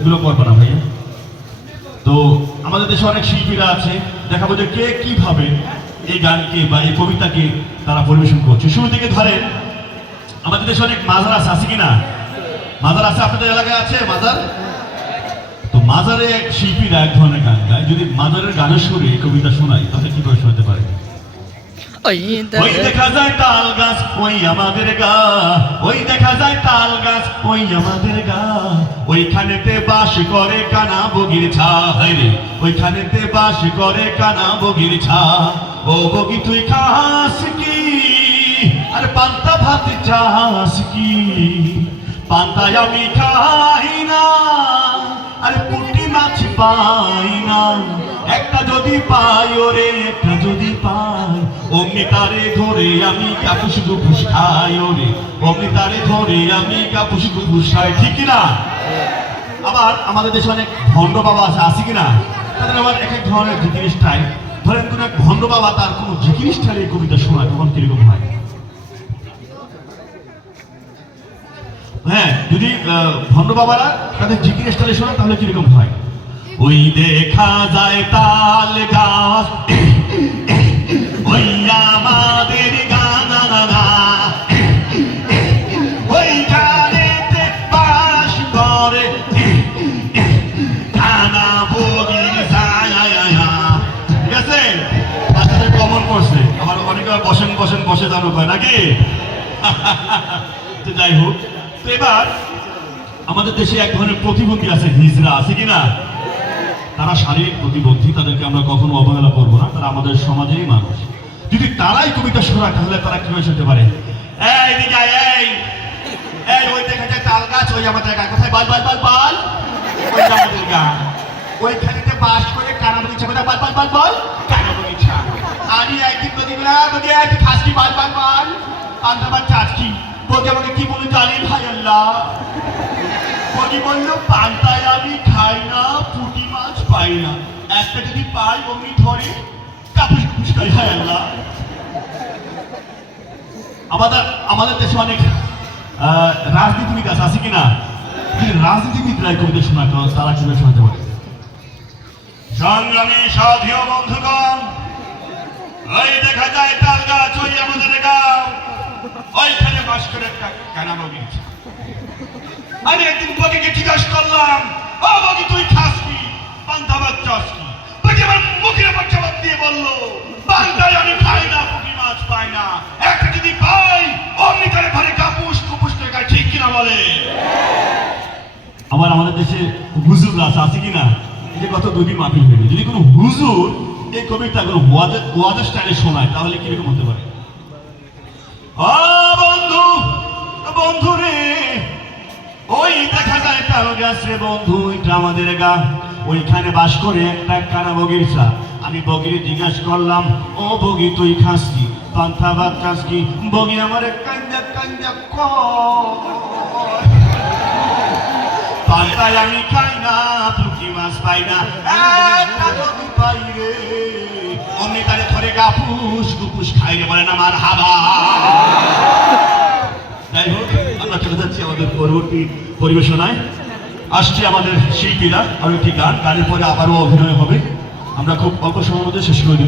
এগুলো করব না ভাইয়া। তো আমাদের দেশে অনেক শিল্পীরা আছে, দেখাবো যে কে কীভাবে এই গানকে বা এই কবিতাকে তারা পরিবেশন করছে। শুরু থেকে ধরেন আমাদের দেশে অনেক মাজার আছে আছে কিনা মাজার আছে আপনাদের এলাকায় আছে? মাজার? তো মাজারে এক শিল্পীরা এক ধরনের গান গায়। যদি মাজারের গানের সুরে কবিতা শোনাই তাহলে কি করে শোনাতে পারে? ওই দেখা যায় তাল ওইখানেতে বাস করে কানা বগির ছা ওইখানেতে বাস করে কানা বগির ছা ও বগি, তুই খাস কি? আর পান্তা ভাত চাস কি? পান্তায় আমি খাই না। আর পুটি মাছ পাই না। একটা যদি পাই ওরে, একটা অমনি তারে ধরে আমি কাপুস গুপুস খাই ওরে। অমনি তারে ধরে আমি কাপুস গুপুস খাই, ঠিক কিনা? আবার আমাদের দেশে অনেক ভণ্ড বাবা আছে আছে কিনা? তাদের আবার এক এক ধরনের জিকির স্টাইল ধরেন কোন এক ভণ্ড বাবা তার কোনো জিকির স্টাইলের কবিতা শোনায়, তখন কীরকম হয়? হ্যাঁ যদি ভণ্ড বাবারা তাদের জিকির স্টাইলে শোনায়, তাহলে কীরকম হয়? ওই দেখা যায় তাল বসে জানো কয় নাকি? যাই হোক, তো এবার আমাদের দেশে এক ধরনের প্রতিবন্ধী আছে হিজরা, আছে কিনা তারা শারীরিক প্রতিবন্ধী, তাদেরকে আমরা কখনো অবহেলা করব না, তারা আমাদের সমাজেরই মানুষ। যদি তারাই কবিতা শোনায় তাহলে তারা কীভাবে শুনতে পারে? এই দিদা এই। এই ওই দেখা যায় তাল গাছ, ওই আমাদের গাছ কোথায়? বল বল বল বল। ওই যে আমাদের গাছ ওইখানেতে বাস করে কানা কোথায় বল বল বল বল। আমি একদিন বলি না বলি একদিন খাসকি বল বল বল আন্তা বাচ্চা আজকি বলতে আমাকে কি বলে জানি ভাই আল্লাহ। বলি বলল পান্তায় আমি খাই না, পুঁটি মাছ পাই না। একটা যদি পাই অমনি ধরে কাপুস কুপুস খাই, হায় আল্লাহ। আমাদের আমাদের দেশে অনেক রাজনীতিবিদ আছে আছে কিনা? রাজনীতিবিদরা কবিতা শোনা তারা কীভাবে শোনাতে পারে? সংগ্রামী সাধীয় বন্ধুগণ ওই দেখা যায় তাল গাছ ওই আমাদের গাও ওইখানে বাস করে একটা কানা বগিচ আমি একদিন বগিকে জিজ্ঞাসা করলাম ও বগি তুই খাস কি? পান্তা ভাত চাস কি? বগি আমার মুখের উপর জবাব দিয়ে বলল পান্তায় আমি খাই না পুঁটি মাছ পাই না। একটা যদি পাই অমনি করে ঘরে কাপুস কুপুস করে খাই, ঠিক কিনা বলে? আবার আমাদের দেশে হুজুর আছে আছে কিনা? যে গত দুদিন মাহফিল হয়ে যদি কোনো হুজুর এই কবিতা কোনো ওয়াজের ওয়াজের স্টাইলে শোনায়, তাহলে কীরকম হতে পারে? বন্ধু বন্ধু রে, ওই দেখা যায় তাল গাছ বন্ধু এটা আমাদের গা। ওইখানে বাস করে একটা কানা বগির আমি বগির জিজ্ঞাস করলাম, ও বগি, তুই খাস কি? পান্থা ভাত খাস কি? বগি আমার কান্দা কান্দা কয়। পান্তায় আমি খাই না, পুঁটি মাছ পাই না। অমনি তারে ধরে গাপুস গুপুস খাই রে বলেন আমার হাবা। যাই হোক, আমরা চলে যাচ্ছি আমাদের পরবর্তী পরিবেশনায়। আসছে আমাদের শিল্পীরা আর একটি গান, গানের পরে আবারও অভিনয় হবে। আমরা খুব অল্প সময়ের মধ্যে শেষ করে